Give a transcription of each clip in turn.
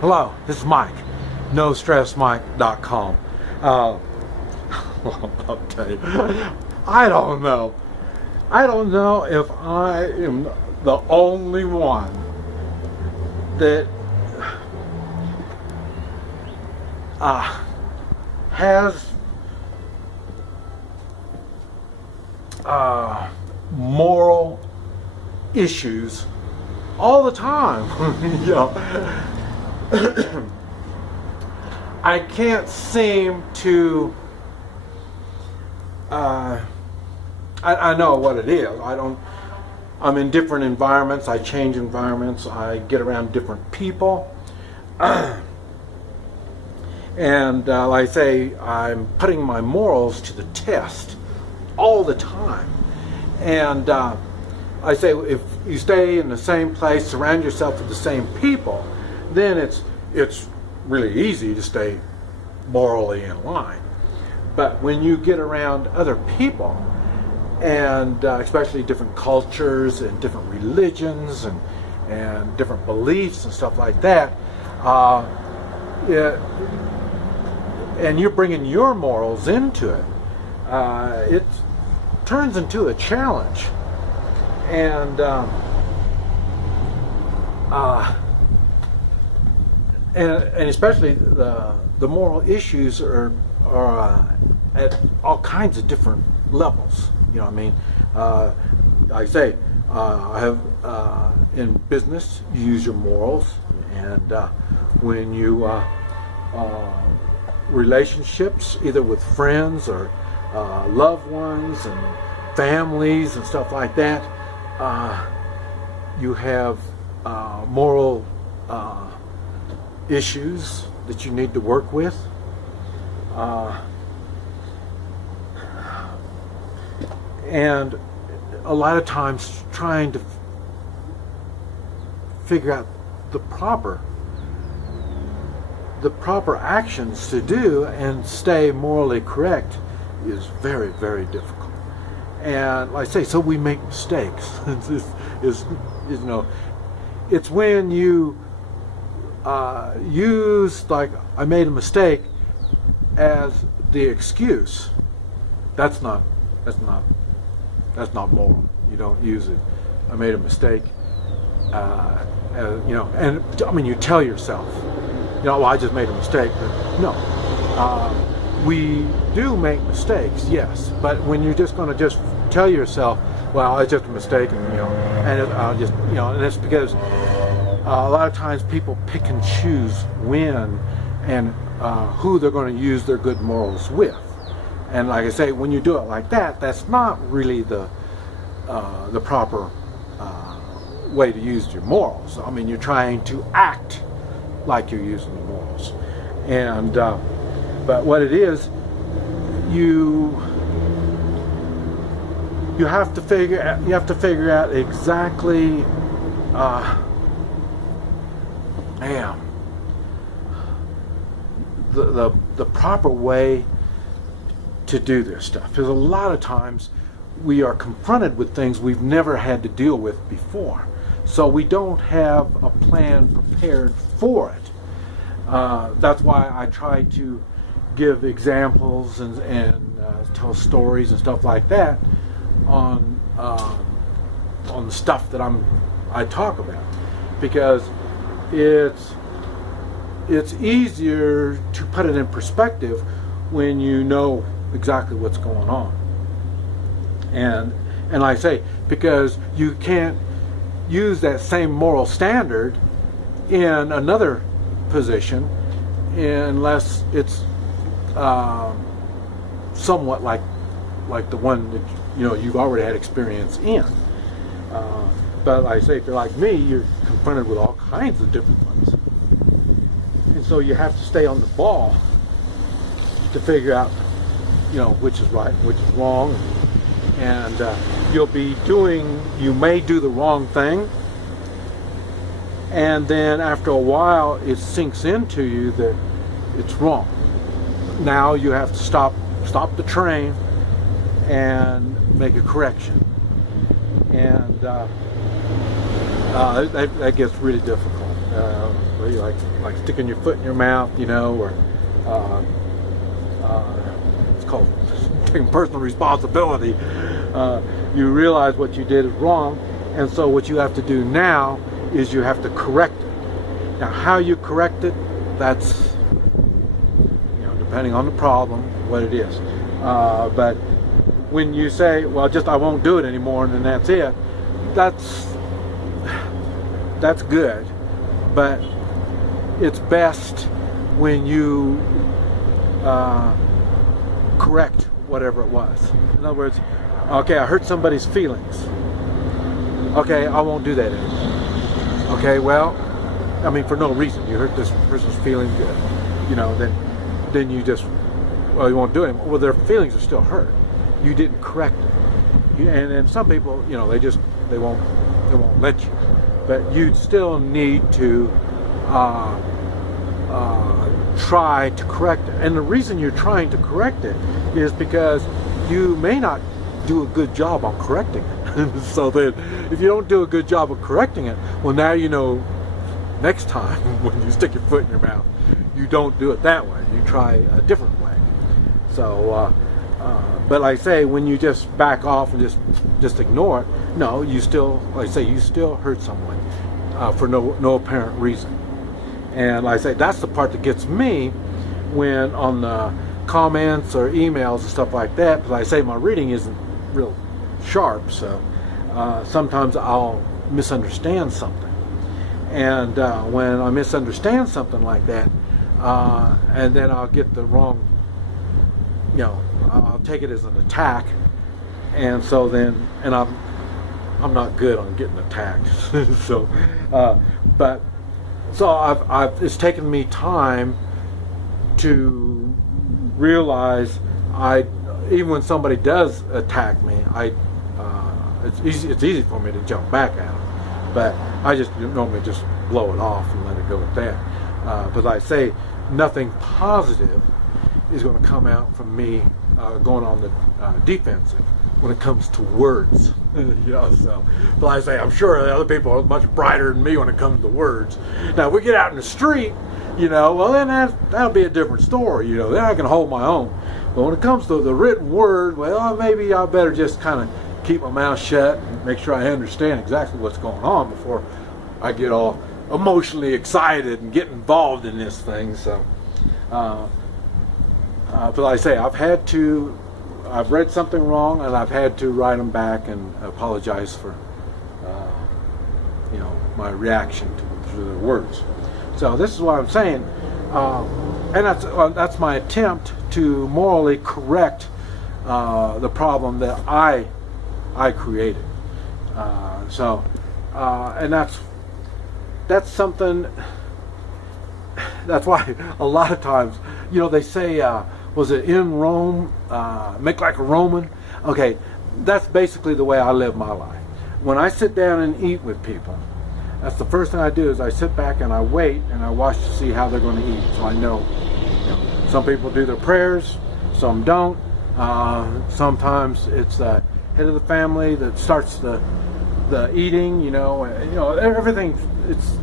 Hello, this is Mike, NoStressMike.com. Well, I'll tell you, I don't know. I don't know if I am the only one that has moral issues all the time. You know, I can't seem to. I know what it is. I'm in different environments. I change environments. I get around different people. And like I say, I'm putting my morals to the test all the time. And I say, if you stay in the same place, surround yourself with the same people, then it's really easy to stay morally in line. But when you get around other people, and especially different cultures and different religions and different beliefs and stuff like that, and you're bringing your morals into it, it turns into a challenge. And especially the moral issues are at all kinds of different levels. You know what I mean? Like I say, I have in business, you use your morals, and when you relationships, either with friends or loved ones and families and stuff like that, you have moral issues that you need to work with. And a lot of times trying to figure out the proper actions to do and stay morally correct is very, very difficult. And like I say, so we make mistakes. You know, it's when you use, like, I made a mistake as the excuse. That's not moral. You don't use it. I made a mistake. You know, and I mean, you tell yourself, you know, well, I just made a mistake. But no, we do make mistakes, yes. But when you're just going to just tell yourself, well, it's just a mistake, and you know, and just, you know, and it's because a lot of times people pick and choose when and who they're going to use their good morals with. And like I say, when you do it like that, that's not really the proper way to use your morals. I mean, you're trying to act like you're using the morals, and but what it is, you have to figure out exactly the proper way to do this stuff. Because a lot of times we are confronted with things we've never had to deal with before, so we don't have a plan prepared for it. That's why I try to give examples and tell stories and stuff like that on the stuff that I talk about, because it's easier to put it in perspective when you know exactly what's going on. And like I say, because you can't use that same moral standard in another position unless it's somewhat like the one that you've already had experience in. But like I say, if you're like me, you're confronted with all kinds of different ones, and so you have to stay on the ball to figure out which is right and which is wrong. And you may do the wrong thing, and then after a while it sinks into you that it's wrong. Now you have to stop the train and make a correction, and that gets really difficult. where you like sticking your foot in your mouth, you know, or it's called taking personal responsibility. You realize what you did is wrong, and so what you have to do now is you have to correct it. Now, how you correct it, that's, you know, depending on the problem, what it is. But when you say, well, just I won't do it anymore, and then that's it, that's good. But it's best when you correct whatever it was. In other words, okay, I hurt somebody's feelings. Okay, I won't do that anymore. Okay, well, I mean, for no reason. You hurt this person's feelings, you know, then you just, well, you won't do it. Well, their feelings are still hurt. You didn't correct it. And some people, you know, they won't let you. But you still need to try to correct it. And the reason you're trying to correct it is because you may not do a good job on correcting it. So that if you don't do a good job of correcting it, well, now you know next time when you stick your foot in your mouth, you don't do it that way. You try a different way. So, but like I say, when you just back off and just ignore it, no, you still, like I say, you still hurt someone for no apparent reason. And like I say, that's the part that gets me when on the comments or emails and stuff like that, because like I say, my reading isn't real sharp, so sometimes I'll misunderstand something. And when I misunderstand something like that, and then I'll get the wrong, you know, I'll take it as an attack, and so then, and I'm not good on getting attacked. So, but so it's taken me time to realize even when somebody does attack me, it's easy for me to jump back at them. But I just normally just blow it off and let it go at that. Because I say nothing positive is going to come out from me going on the defensive when it comes to words. You know, so, but I say I'm sure the other people are much brighter than me when it comes to words. Now, if we get out in the street, you know, well then that'll be a different story. You know, then I can hold my own. But when it comes to the written word, well, maybe I better just kind of keep my mouth shut and make sure I understand exactly what's going on before I get all emotionally excited and get involved in this thing. So, but like I say, I've read something wrong, and I've had to write them back and apologize for, you know, my reaction to the words. So this is what I'm saying, and that's my attempt to morally correct the problem that I created. And that's something. That's why a lot of times, you know, they say, was it in Rome, make like a Roman? Okay, that's basically the way I live my life. When I sit down and eat with people, that's the first thing I do is I sit back and I wait and I watch to see how they're going to eat. So I know, you know, some people do their prayers, some don't. Sometimes it's the head of the family that starts the eating. You know, everything. It's,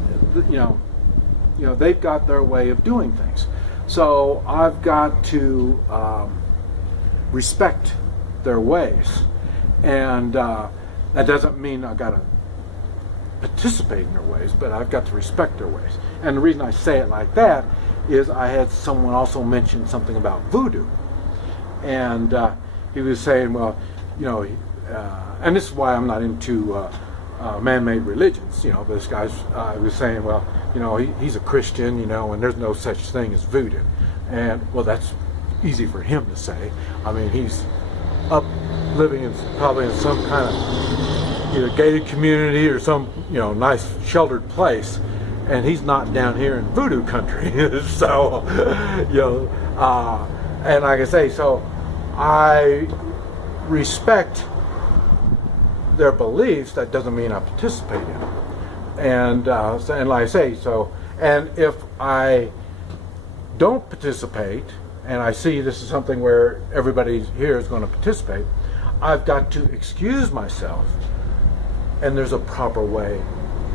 you know, they've got their way of doing things. So I've got to respect their ways, and that doesn't mean I've got to participate in their ways, but I've got to respect their ways. And the reason I say it like that is I had someone also mention something about voodoo, and he was saying, well, you know, and this is why I'm not into man-made religions, you know. But this guy was saying, well, you know, he's a Christian, you know, and there's no such thing as voodoo. And well, that's easy for him to say. I mean, he's up living probably in some kind of either gated community or some, you know, nice sheltered place, and he's not down here in voodoo country. So, you know, and like I say, so I respect their beliefs. That doesn't mean I participate in them. And like I say, so, and if I don't participate, and I see this is something where everybody here is going to participate, I've got to excuse myself, and there's a proper way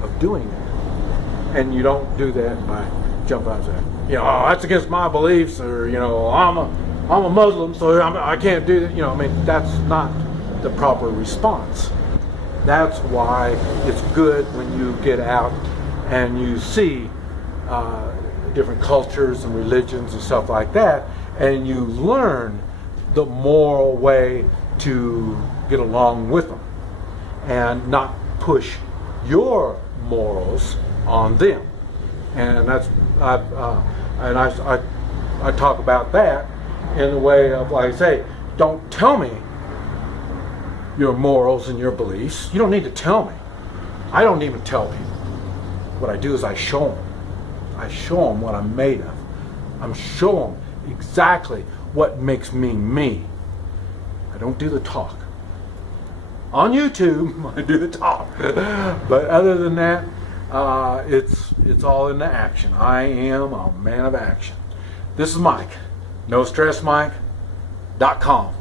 of doing it. And you don't do that by jumping out and saying, oh, that's against my beliefs, or I'm a Muslim, so I can't do that. I mean, that's not the proper response. That's why it's good when you get out and you see different cultures and religions and stuff like that, and you learn the moral way to get along with them and not push your morals on them. And that's I talk about that in the way of, like I say, don't tell me your morals and your beliefs. You don't need to tell me. I don't even tell people. What I do is I show them. I show them what I'm made of. I'm show them exactly what makes me me. I don't do the talk. On YouTube, I do the talk. But other than that, it's all in the action. I am a man of action. This is Mike. NoStressMike.com.